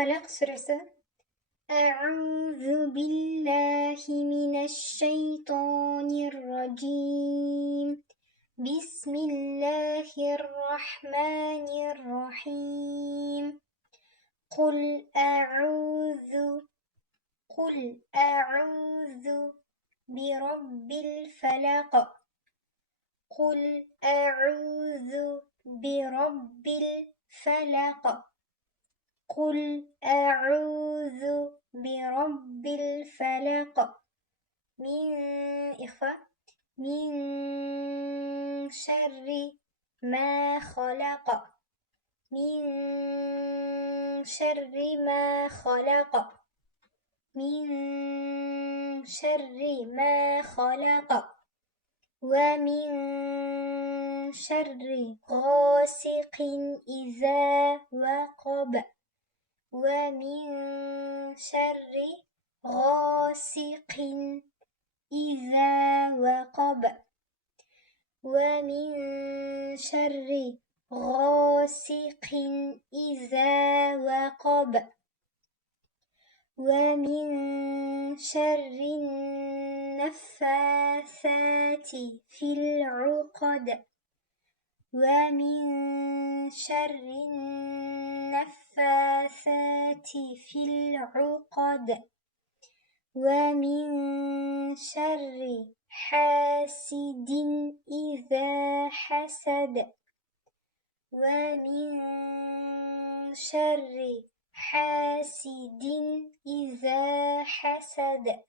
Falaq suresi. A'udzu billahi minasyaitonirrajim. Bismillahirrahmanirrahim. Qul a'udzu birabbil falaq. Qul a'udzu birabbil falaq. قل أعوذ برب الفلق من شر ما خلق من شر ما خلق من شر ما خلق ومن شر غاسق إذا وقب ومن شر غاسق إذا وقب ومن شر غاسق إذا وقب ومن شر النفاثات في العقد ومن شر النفاثات في العقد ومن شر حاسد إذا حسد ومن شر حاسد إذا حسد